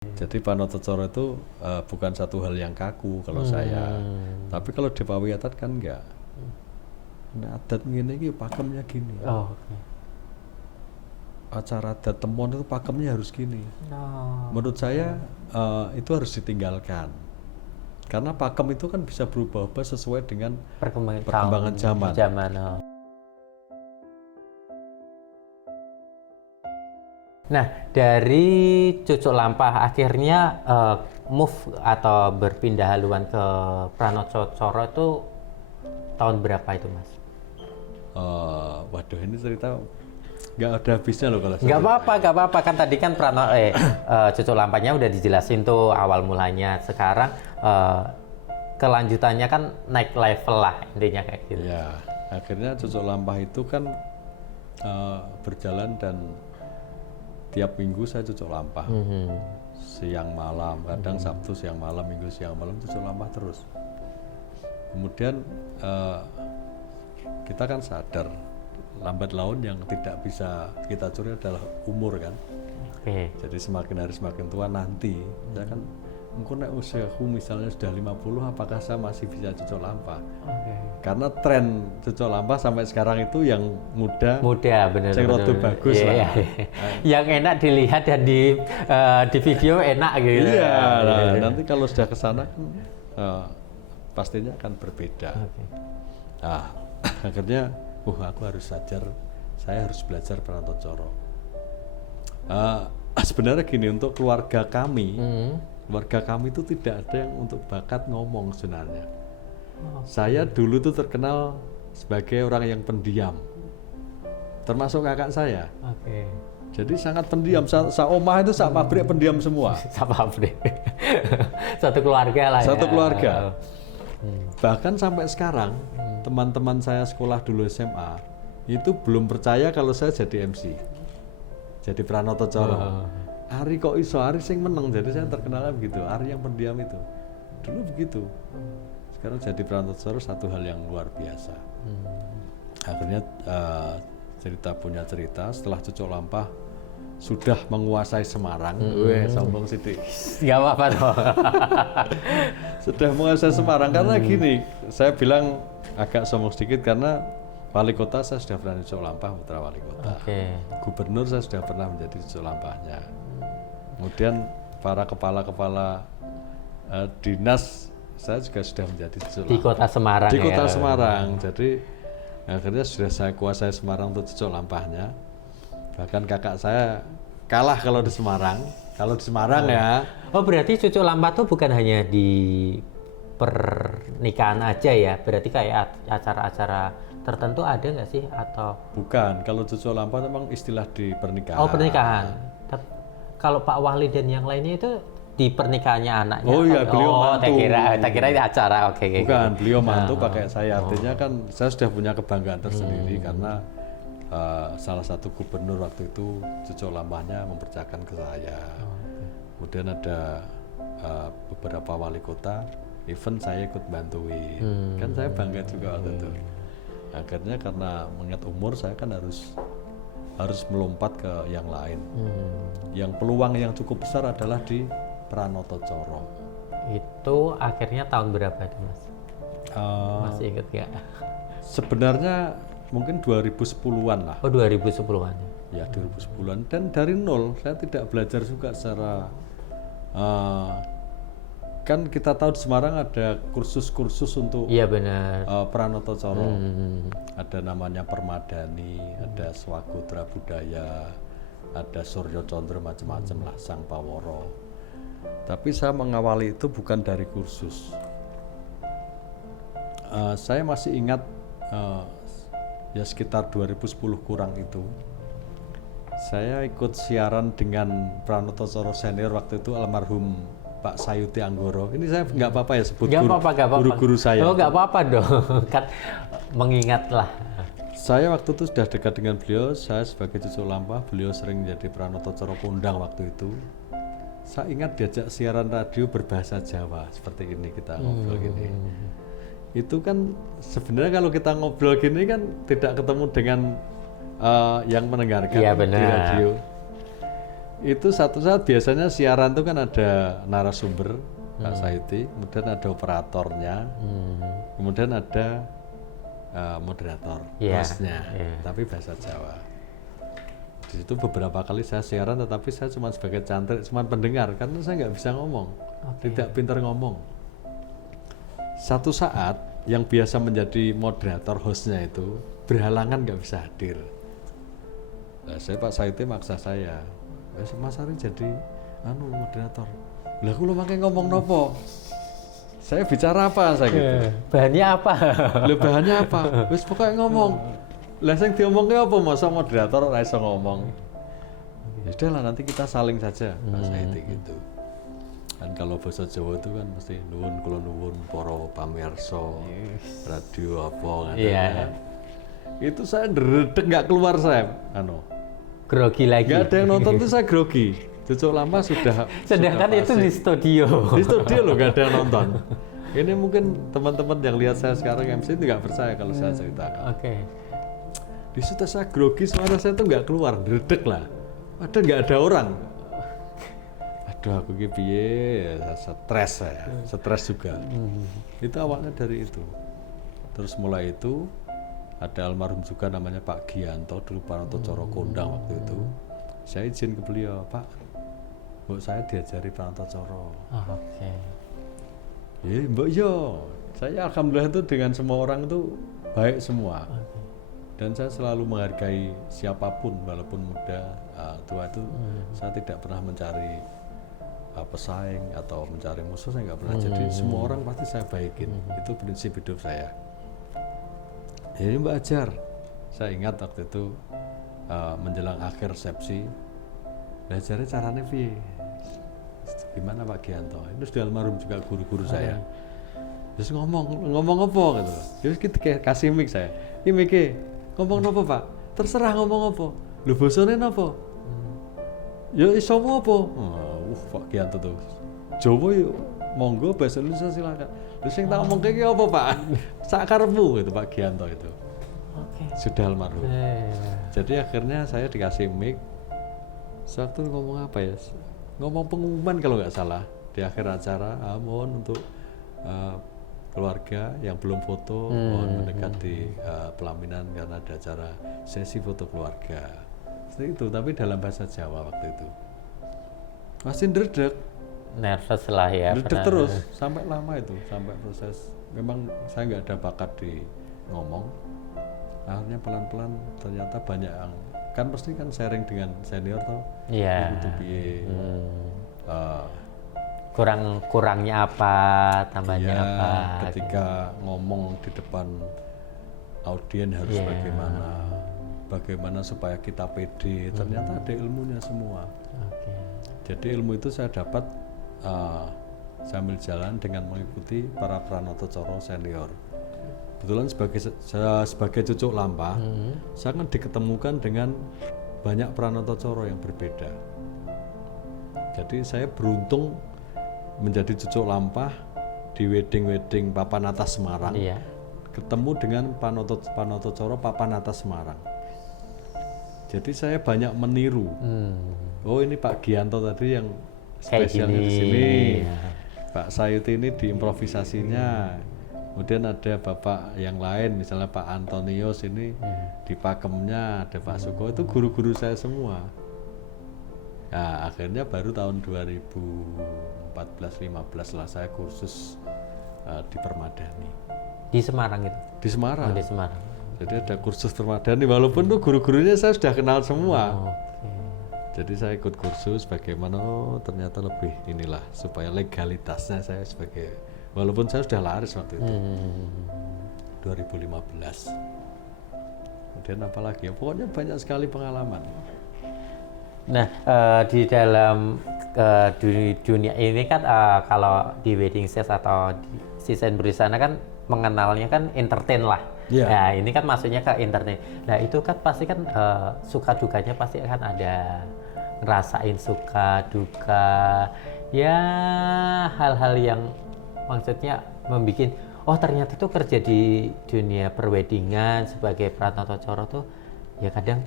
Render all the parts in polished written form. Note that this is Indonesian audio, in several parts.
Jadi Panotocoro itu bukan satu hal yang kaku kalau saya. Tapi kalau di Pawiyatat kan enggak. Nah, adat ngene iki pakemnya gini. Oh, oke. Acara adat temon itu pakemnya harus gini. Oh. Menurut saya itu harus ditinggalkan. Karena pakem itu kan bisa berubah-ubah sesuai dengan perkembangan zaman. Oh. Nah, dari Cucuk Lampah akhirnya move atau berpindah haluan ke Pranotocoro itu tahun berapa itu, Mas? Waduh, ini cerita nggak ada habisnya loh kalau nggak apa-apa kan tadi kan Cucuk Lampahnya udah dijelasin tuh awal mulanya. Sekarang kelanjutannya kan naik level lah intinya kayak gitu. Ya, akhirnya Cucuk Lampah itu kan berjalan dan tiap minggu saya Cucuk Lampah. Siang malam, kadang Sabtu siang malam, Minggu siang malam Cucuk Lampah terus. Kemudian kita kan sadar lambat laun yang tidak bisa kita curi adalah umur kan. Jadi semakin hari semakin tua nanti saya kan mungkin usiaku misalnya sudah 50, apakah saya masih bisa Cucuk Lampah? Karena tren Cucuk Lampah sampai sekarang itu yang muda bener, rada bagus lah. Iya. Yang enak dilihat dan di video enak gitu. Iya, nanti kalau sudah ke sana kan pastinya akan berbeda. Nah, akhirnya aku harus saya harus belajar Pranotocoro. Sebenarnya gini, untuk keluarga kami itu tidak ada yang untuk bakat ngomong sebenarnya. Saya dulu tuh terkenal sebagai orang yang pendiam, termasuk kakak saya. Jadi sangat pendiam. Omah itu sak pabrik pendiam semua. Sak pabrik. Satu keluarga lah. Satu keluarga. Bahkan sampai sekarang teman-teman saya sekolah dulu SMA itu belum percaya kalau saya jadi MC, jadi Pranotocoro. Ari kok iso, Ari sing meneng, jadi saya terkenalnya begitu. Ari yang pendiam itu dulu begitu. Sekarang jadi Pranotocoro satu hal yang luar biasa. Akhirnya punya cerita setelah Cucuk Lampah sudah menguasai Semarang. Sombong sidik. Gak apa-apa dong. Sudah menguasai Semarang karena gini, saya bilang agak sombong sedikit karena wali kota saya sudah pernah Cucuk Lampah, putra wali kota. Gubernur saya sudah pernah menjadi Cucuk Lampahnya. Kemudian para kepala-kepala dinas saya juga sudah menjadi Cucuk Lampah. Di kota Semarang. Di kota Semarang. Jadi akhirnya sudah saya kuasai Semarang untuk Cucuk Lampahnya. Bahkan kakak saya kalah kalau di Semarang. Kalau di Semarang ya. Oh, berarti Cucuk Lampah tuh bukan hanya di pernikahan aja ya? Berarti kayak acara-acara tertentu ada nggak sih atau? Bukan, kalau Cucuk Lampah memang istilah di pernikahan. Oh, pernikahan. Kalau Pak Wali dan yang lainnya itu di pernikahannya anaknya. Oh iya, beliau mantu. Tak kira ini acara. Bukan, beliau mantu pakai saya. Artinya kan saya sudah punya kebanggaan tersendiri karena salah satu gubernur waktu itu Cucuk Lampahnya mempercayakan ke saya. Kemudian ada beberapa wali kota, even saya ikut bantuin. Kan saya bangga juga waktu itu. Akhirnya karena mengingat umur, saya kan harus melompat ke yang lain. Yang peluang yang cukup besar adalah di Pranotocoro. Itu akhirnya tahun berapa itu, Mas? Masih ingat nggak? Sebenarnya mungkin 2010-an lah. Oh, 2010-an. Ya, 2010-an. Dan dari nol, saya tidak belajar juga secara kan kita tahu di Semarang ada kursus-kursus untuk Pranotocoro. Ada namanya Permadani, ada Swagotra Budaya, ada Suryo Condro, macam-macam lah, Sang Paworo. Tapi saya mengawali itu bukan dari kursus. Saya masih ingat ya sekitar 2010 kurang itu. Saya ikut siaran dengan Pranotocoro senior waktu itu almarhum Pak Sayuti Anggoro. Ini saya nggak apa-apa ya sebut guru-guru saya. Oh, nggak apa-apa dong. Kan mengingat lah. Saya waktu itu sudah dekat dengan beliau. Saya sebagai Cucuk Lampah, beliau sering jadi Pranotocoro kondang waktu itu. Saya ingat diajak siaran radio berbahasa Jawa seperti ini, kita ngobrol gini. Itu kan sebenarnya kalau kita ngobrol gini kan tidak ketemu dengan yang mendengarkan di radio. Itu satu saat biasanya siaran itu kan ada narasumber Pak Sayuti, kemudian ada operatornya, kemudian ada moderator, hostnya, tapi bahasa Jawa. Di situ beberapa kali saya siaran, tetapi saya cuma sebagai cantrik, cuma pendengar, karena saya nggak bisa ngomong, tidak pintar ngomong. Satu saat yang biasa menjadi moderator hostnya itu berhalangan nggak bisa hadir. Nah, Pak Sayuti maksa saya. Mas Ari jadi moderator. Lah kula makai ngomong nopo? Saya bicara apa saya gitu. Bahannya apa? Lah bahannya apa? Wis pokoke ngomong. Lah sing diomongke apa masa moderator ora iso ngomong. Ya udahlah nanti kita saling saja Pak Sayuti gitu. Kan kalau bahasa Jawa itu kan mesti nuwun kula nuwun para pamirsa radio apa kan. Itu saya ndredeg nggak keluar saya grogi lagi. Nggak ada yang nonton itu saya grogi. Cucuk Lampa sudah. Sedangkan itu di studio. Di studio loh nggak ada yang nonton. Ini mungkin teman-teman yang lihat saya sekarang MC itu nggak percaya kalau saya ceritakan. Di situ saya grogi, suara saya tuh nggak keluar, dredeg lah. Padahal nggak ada orang. Aduh aku piye, stres saya, stres juga. Itu awalnya dari itu. Terus mulai itu ada almarhum juga namanya Pak Gianto, dulu Pranoto Coro Kondang waktu itu. Saya izin ke beliau, Pak, mbok saya diajari Pranoto Coro. Ya mbok yo, saya alhamdulillah itu dengan semua orang itu baik semua. Dan saya selalu menghargai siapapun, walaupun muda, tua itu saya tidak pernah mencari pesaing atau mencari musuh, saya nggak pernah. Jadi semua orang pasti saya baikin, itu prinsip hidup saya. Ini Mbak Ajar, saya ingat waktu itu menjelang akhir resepsi, belajarnya caranya piye? Gimana Pak Gianto? Ini sudah almarhum juga guru-guru saya. Terus ngomong apa gitu. Terus kita kasih mic saya. Ini mic ngomong apa Pak? Terserah ngomong apa. Lho bosone napa? Ya iso apa? Pak Gianto tuh. Jawa yuk, monggo bahasa Indonesia silakan. Terus yang tak ngomong kayak apa Pak? Sakarepmu gitu Pak Gianto itu. Sudah almarhum. Jadi akhirnya saya dikasih mic. Satu ngomong apa ya? Ngomong pengumuman kalau nggak salah di akhir acara. Mohon untuk keluarga yang belum foto, mohon mendekat di pelaminan karena ada acara sesi foto keluarga. Seperti itu, tapi dalam bahasa Jawa waktu itu. Masih ndredeg. Nervous lah ya. Ndredeg terus sampai lama itu, sampai proses. Memang saya nggak ada bakat di ngomong. Akhirnya pelan-pelan ternyata banyak yang kan pasti kan sharing dengan senior toh. Itu piye. Kurangnya apa, tambahnya apa. Ketika ngomong di depan audien harus bagaimana supaya kita pede. Ternyata ada ilmunya semua. Jadi ilmu itu saya dapat sambil jalan dengan mengikuti para Pranoto Coro senior. Kebetulan sebagai cucuk Lampa, saya kan diketemukan dengan banyak Pranoto Coro yang berbeda. Jadi saya beruntung menjadi cucuk Lampa di wedding Papan Atas Semarang, ketemu dengan Pranoto Coro Papan Atas Semarang. Jadi saya banyak meniru. Oh ini Pak Gianto tadi yang spesialnya di sini, Pak Sayuti ini di improvisasinya. Kemudian ada bapak yang lain, misalnya Pak Antonius ini di pakemnya, ada Pak Suko, itu guru-guru saya semua. Nah, akhirnya baru tahun 2014-15 lah saya kursus di Permadani. Di Semarang itu? Di Semarang. Di Semarang. Jadi ada kursus Permadani, walaupun tuh guru-gurunya saya sudah kenal semua. Jadi saya ikut kursus bagaimana ternyata lebih inilah supaya legalitasnya saya sebagai, walaupun saya sudah laris waktu itu 2015. Kemudian apalagi ya, pokoknya banyak sekali pengalaman. Nah di dalam dunia ini kan kalau di wedding sales atau di season berisana kan mengenalnya kan entertain lah. Nah ini kan masuknya ke entertain. Nah itu kan pasti kan suka dukanya pasti akan ada, ngerasain suka duka ya, hal-hal yang maksudnya membuat oh ternyata tuh kerja di dunia perweddingan sebagai Pranoto Coro tuh ya kadang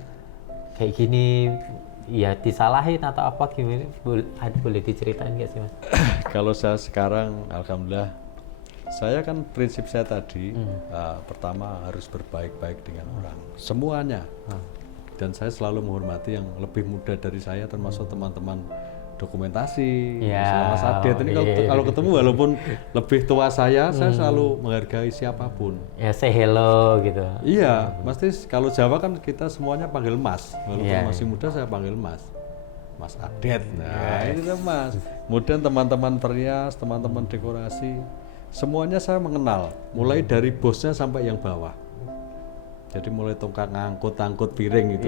kayak gini, ya disalahin atau apa gimana? Boleh diceritain nggak sih Mas? Kalau saya sekarang, alhamdulillah, saya kan prinsip saya tadi, pertama harus berbaik-baik dengan orang, semuanya. Dan saya selalu menghormati yang lebih muda dari saya, termasuk teman-teman dokumentasi. Mas Adet ini kalau ketemu walaupun lebih tua saya selalu menghargai siapapun. Ya say hello gitu. Iya, pasti kalau Jawa kan kita semuanya panggil Mas, walaupun masih muda saya panggil Mas. Mas Adet, nah itu Mas. Kemudian teman-teman perias, teman-teman dekorasi, semuanya saya mengenal, mulai dari bosnya sampai yang bawah. Jadi mulai tukang ngangkut piring itu,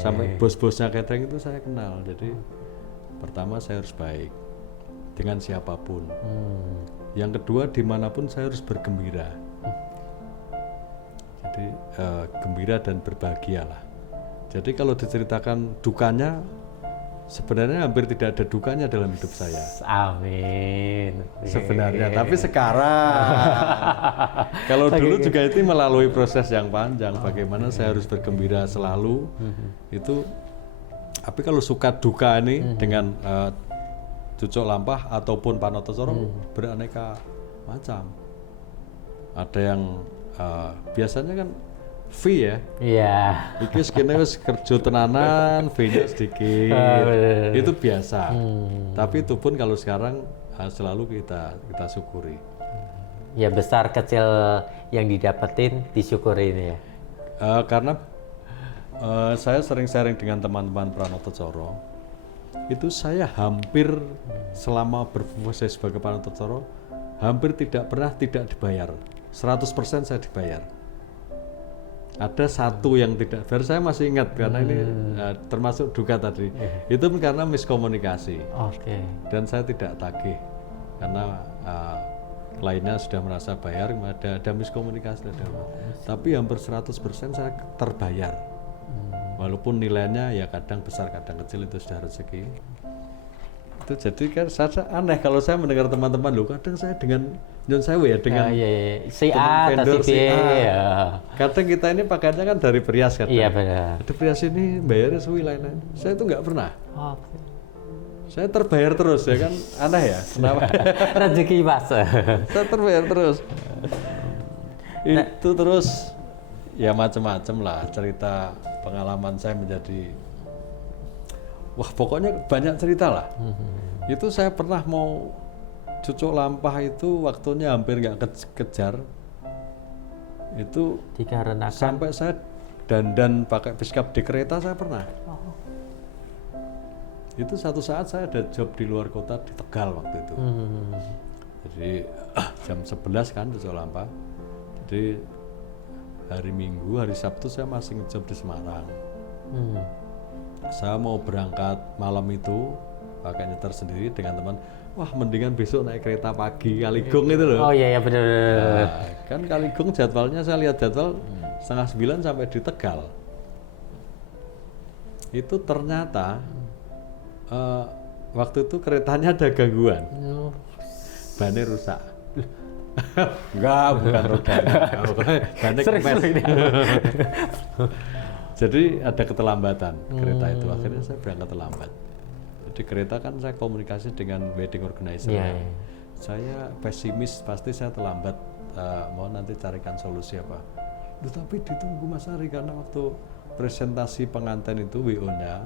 sampai bos-bosnya catering itu saya kenal. Jadi pertama saya harus baik dengan siapapun. Yang kedua dimanapun saya harus bergembira. Jadi gembira dan berbahagialah. Jadi kalau diceritakan dukanya, sebenarnya hampir tidak ada dukanya dalam hidup saya. Amin. Sebenarnya, tapi sekarang kalau dulu juga itu melalui proses yang panjang. Bagaimana saya harus bergembira selalu itu. Tapi kalau suka duka ini dengan Cucuk Lampah ataupun Panotosoro beraneka macam. Ada yang biasanya kan V ya. Iya. Iki sekene wis kerja tenanan, V-nya sedikit. Itu biasa. Tapi itu pun kalau sekarang selalu kita syukuri. Ya besar kecil yang didapetin disyukuri ini ya. Karena saya sering sharing dengan teman-teman Pranotosoro. Itu saya hampir selama berfungsi sebagai Pranotosoro hampir tidak pernah tidak dibayar. 100% saya dibayar. Ada satu yang tidak fair, saya masih ingat karena ini termasuk duka tadi. Itu karena miskomunikasi. Dan saya tidak tagih karena lainnya sudah merasa bayar, ada miskomunikasi. Tapi hampir 100% saya terbayar. Walaupun nilainya ya kadang besar kadang kecil, itu sudah rezeki. Itu jadi kan saya aneh kalau saya mendengar teman-teman loh, kadang saya dengan Nyon Sewu ya dengan si A vendor si B. Kadang kita ini pakaiannya kan dari Perias kadang. Iya benar. Ada Perias ini bayarnya suwi lain-lain. Saya itu nggak pernah. Saya terbayar terus ya kan, aneh ya. Kenapa? Rezeki Mas. Saya terbayar terus. Itu terus ya macam-macam lah cerita pengalaman saya menjadi. Wah pokoknya banyak cerita lah. Itu saya pernah mau Cucuk Lampah itu waktunya hampir nggak kejar. Itu dikarenakan sampai saya dandan pakai piskap di kereta saya pernah. Itu satu saat saya ada job di luar kota di Tegal waktu itu. Jadi jam 11 kan Cucuk Lampah. Jadi hari Minggu, hari Sabtu saya masih ngejob di Semarang. Saya mau berangkat malam itu pakai nyetir sendiri dengan teman. Wah mendingan besok naik kereta pagi Kaligong itu loh. Oh iya benar. Nah, kan Kaligong jadwalnya saya lihat jadwal 8:30 sampai di Tegal. Itu ternyata waktu itu keretanya ada gangguan. Bannya rusak. Enggak, bukan rodanya. Bannya kempes. Jadi ada keterlambatan kereta itu. Akhirnya saya berangkat terlambat. Di kereta kan saya komunikasi dengan wedding organizer. Saya pesimis pasti saya terlambat, mau nanti carikan solusi apa. Tapi ditunggu Mas Ari karena waktu presentasi pengantin itu WO-nya,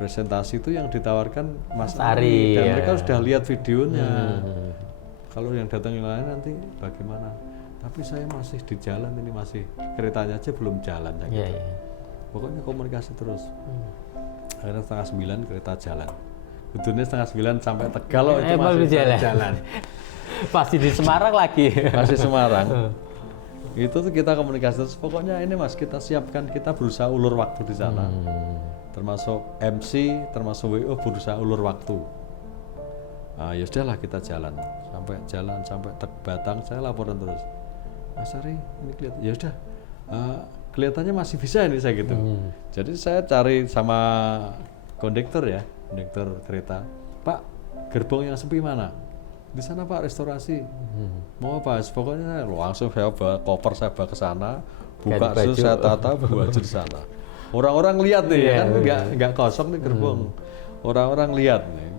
presentasi itu yang ditawarkan Mas Ari dan mereka sudah lihat videonya. Kalau yang datang yang lain nanti bagaimana? Tapi saya masih di jalan ini, masih keretanya aja belum jalan. Pokoknya komunikasi terus. Akhirnya 8:30 kereta jalan. Betulnya 8:30 sampai Tegal loh, itu masih jalan. Pasti di Semarang lagi. Masih Semarang. Itu tuh kita komunikasi terus. Pokoknya ini Mas kita siapkan, kita berusaha ulur waktu di sana. Termasuk MC, termasuk WO berusaha ulur waktu. Ya sudahlah kita jalan sampai Batang. Saya laporan terus. Mas Ari ini kelihatan. Ya udah. Kelihatannya masih bisa ini saya gitu. Jadi saya cari sama kondektur kereta. Pak, gerbong yang sepi mana? Di sana Pak, restorasi. Mau apa? Pokoknya langsung saya bawa koper, saya bawa ke sana, buka sus, saya tata, buat di sana. Orang-orang lihat nih, kan nggak kosong nih gerbong. Orang-orang lihat nih,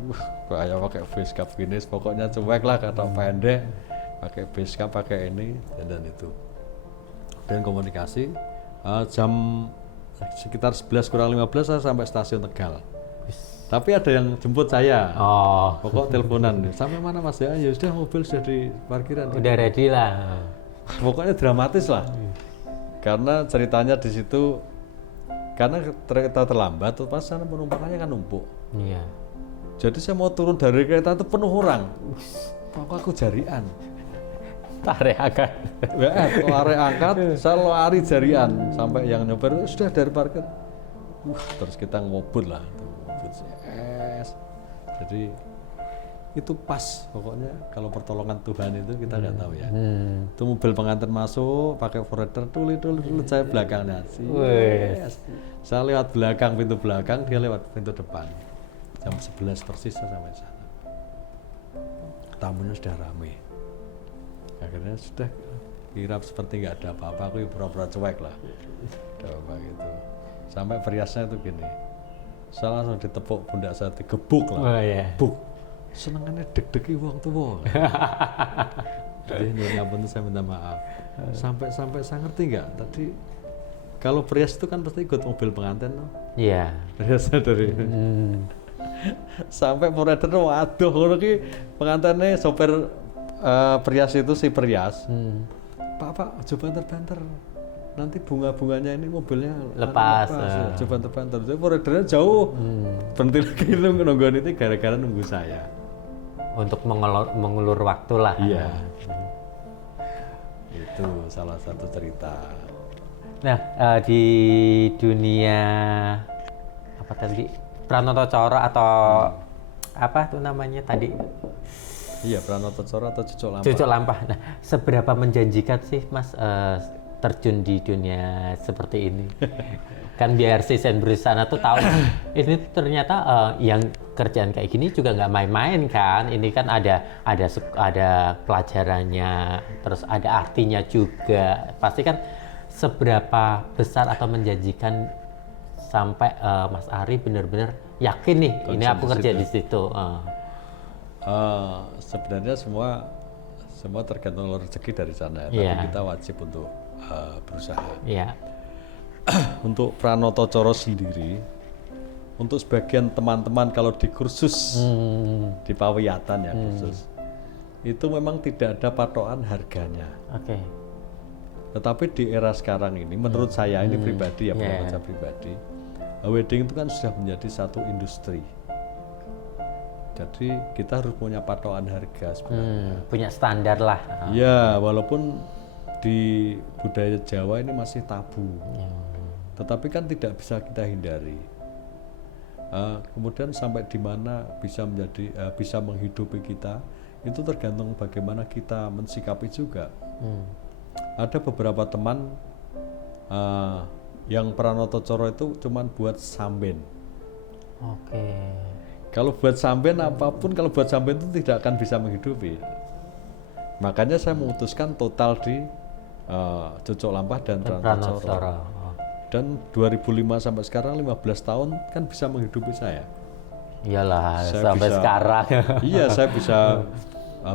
kayak pakai face cap gini, pokoknya cuek lah, kata pendek, pakai face cap, pakai ini dan itu. Dan komunikasi jam sekitar 11 kurang 15 saya sampai stasiun Tegal. Tapi ada yang jemput saya. Pokok teleponan nih. Sampai mana Mas? Ya sudah, mobil sudah di parkiran. Udah ready lah. Pokoknya dramatis lah. Karena ceritanya di situ, karena kereta terlambat, pas sana penumpangannya kan numpuk. Iya. Jadi saya mau turun dari kereta itu penuh orang. Pokok aku jarian. Tarik angkat. Tarik angkat, saya lari jarian sampai yang nyopir sudah dari parkir. Terus kita ngobot lah, ngobot CS. Jadi itu pas, pokoknya kalau pertolongan Tuhan itu kita nggak tahu ya. Itu mobil pengantin masuk pakai forwarder, tulis saya belakangnya. Yes. Saya lewat belakang, pintu belakang, dia lewat pintu depan. Jam 11 persis saya sampai sana. Tamunya sudah ramai. Akhirnya sudah kirap seperti nggak ada apa-apa, aku pura-pura cuek lah. Coba gitu. Sampai periasnya itu gini. Saya langsung ditepuk pundak saya, digebuk lah. Buk. Senengannya deg-degi wong tua. Jadi nyuruh pun saya minta maaf. Sampai saya ngerti nggak tadi kalau perias itu kan pasti ikut mobil pengantin loh. Iya. Periasnya dari sampai forwarder, waduh, ngono ki pengantinnya sopir Prias itu si Prias. Pak, coba banter-banter. Nanti bunga-bunganya ini mobilnya lepas. Coba banter-banter. Jadi forwardernya jauh. Berhenti lagi nungguin itu gara-gara nunggu saya. Untuk mengulur waktu lah. Iya. Itu salah satu cerita. Nah, di dunia apa tadi? Pranoto Coro atau apa tuh namanya tadi? Iya, Pranoto Coro atau Cucuk Lampah. Cucuk Lampah. Nah, seberapa menjanjikan sih Mas terjun di dunia seperti ini? Kan biar Sisen Berisana tuh tahu ini ternyata yang kerjaan kayak gini juga nggak main-main kan. Ini kan ada pelajarannya, terus ada artinya juga. Pasti kan seberapa besar atau menjanjikan sampai Mas Ari benar-benar yakin nih ini aku kerja di situ. Sebenarnya semua tergantung rezeki dari sana, tapi kita wajib untuk berusaha. Untuk Pranoto Coro sendiri, untuk sebagian teman-teman kalau di kursus di Pawiyatan ya kursus, itu memang tidak ada patokan harganya. Tetapi di era sekarang ini, menurut saya ini pribadi ya, pendapat saya pribadi, wedding itu kan sudah menjadi satu industri. Jadi kita harus punya patokan harga sebenarnya. Punya standar lah. Ya, walaupun di budaya Jawa ini masih tabu. Tetapi kan tidak bisa kita hindari. Kemudian sampai di mana bisa menghidupi kita, itu tergantung bagaimana kita mensikapi juga. Ada beberapa teman yang Pranoto Coro itu cuman buat samben. Kalau buat samben apapun, kalau buat samben itu tidak akan bisa menghidupi. Makanya saya memutuskan total di Cucuk Lampah dan Pranoto Coro. Dan 2005 sampai sekarang 15 tahun kan bisa menghidupi saya. Iyalah, sampai sekarang. Iya, saya bisa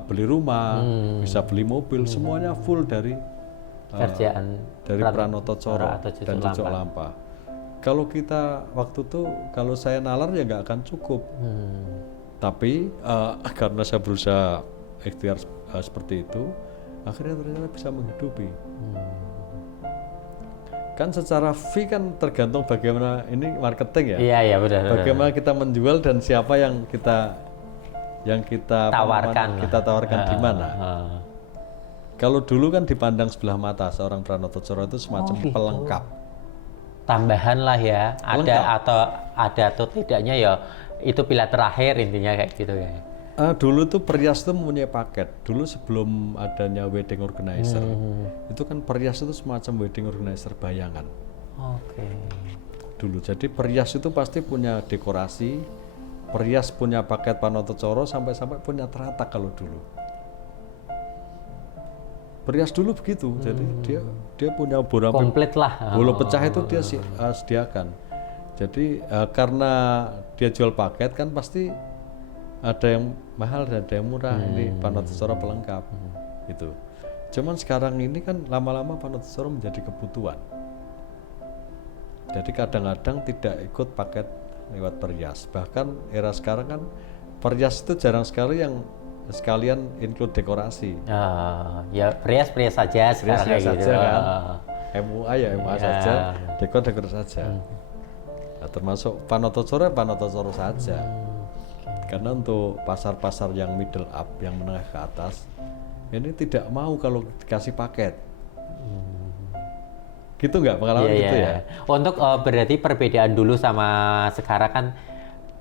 beli rumah, bisa beli mobil, semuanya full dari kerjaan dari Pranoto Coro dan Cucuk Lampah. Kalau kita waktu itu, kalau saya nalar ya nggak akan cukup. Tapi karena saya berusaha ikhtiar seperti itu, akhirnya ternyata bisa menghidupi. Kan secara fee kan tergantung bagaimana ini marketing ya. Iya benar. Bagaimana kita menjual dan siapa yang kita tawarkan di mana. Kalau dulu kan dipandang sebelah mata, seorang Pranoto Coro itu semacam pelengkap. Tambahan lah ya, ada atau tidaknya ya itu pilihan terakhir intinya kayak gitu ya. Dulu tuh Perias itu mempunyai paket. Dulu sebelum adanya wedding organizer, itu kan Perias itu semacam wedding organizer bayangan. Dulu, jadi Perias itu pasti punya dekorasi, Perias punya paket Pranoto Coro, sampai punya teratak kalau dulu. Berias dulu begitu. Jadi dia punya obor sampai Komplit lah. bolo pecah itu dia sediakan. Jadi karena dia jual paket kan pasti ada yang mahal dan ada yang murah. Ini Panatosoro pelengkap gitu. Cuman sekarang ini kan lama-lama Panatosoro menjadi kebutuhan. Jadi kadang-kadang tidak ikut paket lewat perias. Bahkan era sekarang kan perias itu jarang sekali yang sekalian include dekorasi. Ya perias saja sekarang kayak gitu. Kan. MUA ya MUA saja, dekor saja. Nah, termasuk Panatosoro saja. Karena untuk pasar-pasar yang middle up, yang menengah ke atas, ini tidak mau kalau dikasih paket. Gitu nggak pengalaman gitu ya? Untuk berarti perbedaan dulu sama sekarang kan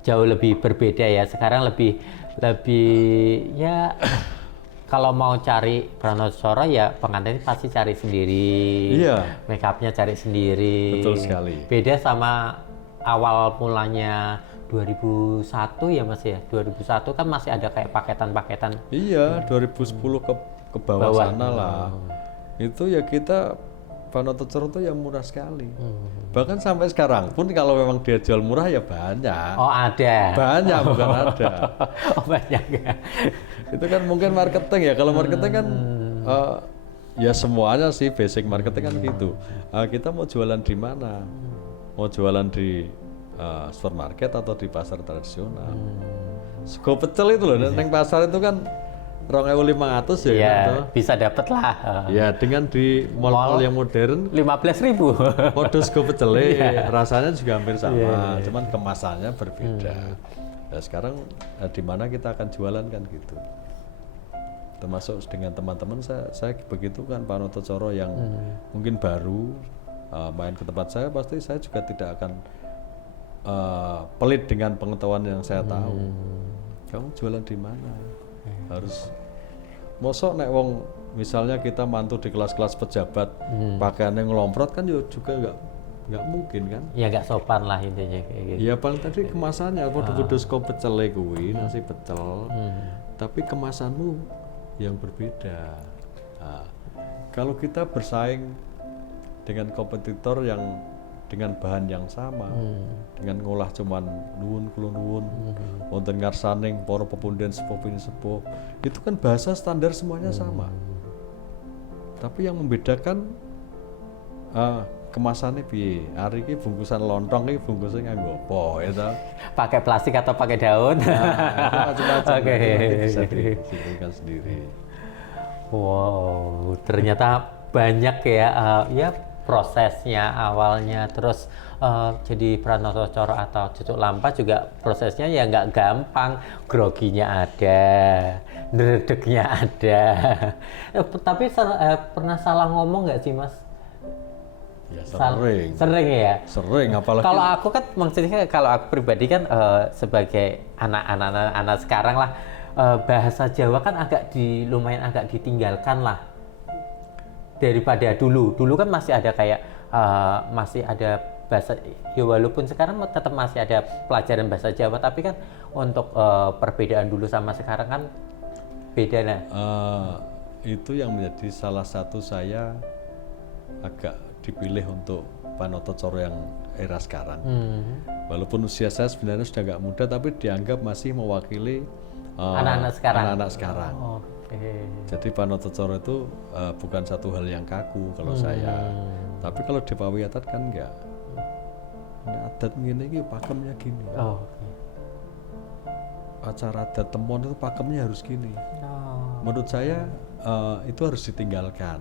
jauh lebih berbeda ya. Sekarang lebih ya kalau mau cari Panatosoro ya pengantin pasti cari sendiri. Iya. Make upnya cari sendiri. Betul sekali. Beda sama awal mulanya 2001 ya Mas ya. 2001 kan masih ada kayak paketan-paketan. Iya, 2010 ke bawah sana lah. Itu ya kita Panatosoro itu yang murah sekali. Bahkan sampai sekarang pun kalau memang dia jual murah ya banyak. Oh ada. Banyak bukan ada. Oh banyak ya. Itu kan mungkin marketing ya. Kalau marketing kan ya semuanya sih basic marketing kan gitu. Kita mau jualan di mana? Mau jualan di supermarket atau di pasar tradisional? Sego pecel itu loh, neng pasar itu kan 2.500 ya, gitu. Bisa dapet lah. Ya dengan di mall-mall yang modern 15.000. kode sego pecele rasanya juga hampir sama, cuman kemasannya berbeda. Nah, sekarang di mana kita akan jualan kan gitu. Termasuk dengan teman-teman saya begitu kan Panatosoro yang mungkin baru main ke tempat saya, pasti saya juga tidak akan pelit dengan pengetahuan yang saya tahu. Kamu jualan di mana? Harus mosok nek wong misalnya kita mantu di kelas-kelas pejabat pakaiannya ngelomprot kan juga nggak mungkin kan? Ya nggak sopan lah intinya kayak gitu. Iya paling tadi kemasannya podo-podo sego pecel kuwi nasi pecel, tapi kemasanmu yang berbeda. Nah, kalau kita bersaing dengan kompetitor yang dengan bahan yang sama, dengan ngolah cuman nuwun kula nuwun, wonten ngarsaning para pepunden sepuh, itu kan bahasa standar semuanya sama. Tapi yang membedakan kemasannya piye. Hari ini bungkusan lontong ini bungkusnya nganggo apa itu? Pakai plastik atau pakai daun? Macam-macam. Oke. Bisa ditentukan sendiri. Wow, ternyata banyak ya, ya prosesnya awalnya, terus jadi Panatosoro atau cucuk lampa juga prosesnya ya nggak gampang, groginya ada, dredegnya ada. Tapi pernah salah ngomong nggak sih Mas? Ya sering. Sering ya? Sering, apalagi kalau aku kan maksudnya kalau aku pribadi kan sebagai anak sekarang lah, bahasa Jawa kan lumayan agak ditinggalkan lah daripada dulu kan masih ada kayak masih ada bahasa ya, walaupun sekarang tetap masih ada pelajaran bahasa Jawa, tapi kan untuk perbedaan dulu sama sekarang kan beda lah. Itu yang menjadi salah satu saya agak dipilih untuk Panatosoro yang era sekarang. Walaupun usia saya sebenarnya sudah agak muda, tapi dianggap masih mewakili anak-anak sekarang. Jadi Panatosoro itu bukan satu hal yang kaku kalau saya. Tapi kalau di Pawiyatat kan enggak. Nah, adat gini pakemnya gini. Acara adat temon itu pakemnya harus gini. Menurut saya itu harus ditinggalkan.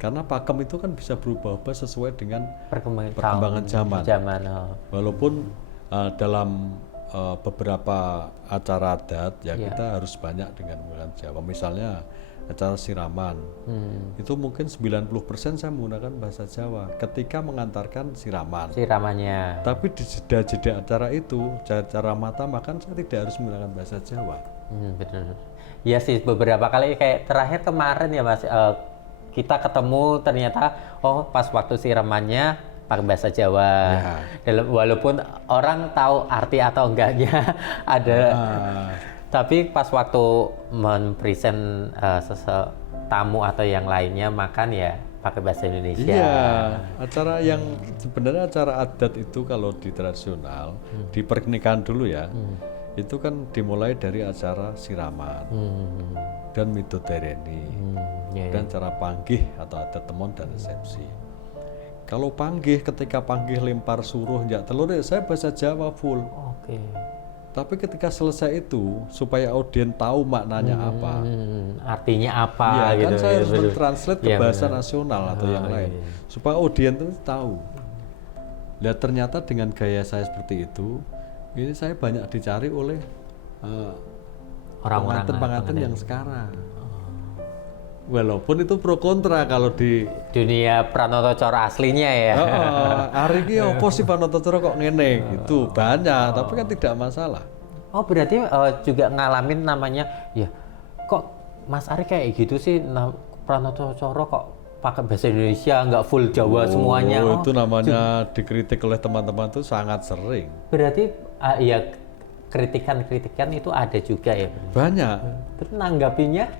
Karena pakem itu kan bisa berubah-ubah sesuai dengan perkembangan zaman. Walaupun dalam beberapa acara adat ya kita harus banyak dengan menggunakan Jawa. Misalnya acara siraman, itu mungkin 90% saya menggunakan bahasa Jawa ketika mengantarkan siramannya. Tapi di jeda-jeda acara itu, cara mata makan saya tidak harus menggunakan bahasa Jawa. Betul. Ya sih, beberapa kali kayak terakhir kemarin ya Mas, kita ketemu ternyata pas waktu siramannya pakai bahasa Jawa. Walaupun orang tahu arti atau enggaknya ada. Tapi pas waktu mempresent tamu atau yang lainnya makan ya pakai bahasa Indonesia. Iya, acara yang sebenarnya acara adat itu kalau di tradisional, di pernikahan dulu ya, itu kan dimulai dari acara siraman dan midodareni dan cara panggih atau adat temon dan resepsi. Kalau panggih, ketika panggih lempar suruh njak telur, ya saya bahasa Jawa full. Oke. Tapi ketika selesai itu, supaya audien tahu maknanya apa, Artinya apa ya gitu. kan saya ya, harus betul. mentranslate ke Iya, bahasa benar. nasional atau yang lain, iya. supaya audien itu tahu. Lihat ternyata dengan gaya saya seperti itu, ini saya banyak dicari oleh Orang-orang pengantin yang sekarang. Walaupun itu pro kontra kalau di dunia Pranoto Coro aslinya ya. hari ini apa sih Pranoto Coro kok ngene gitu banyak, tapi kan tidak masalah. Oh berarti juga ngalamin namanya ya kok Mas Ari kayak gitu sih Pranoto Coro kok pakai bahasa Indonesia nggak full Jawa semuanya. Oh, itu namanya dikritik oleh teman-teman tuh sangat sering. Berarti ya kritikan-kritikan itu ada juga ya. Banyak. Terus nanggapinya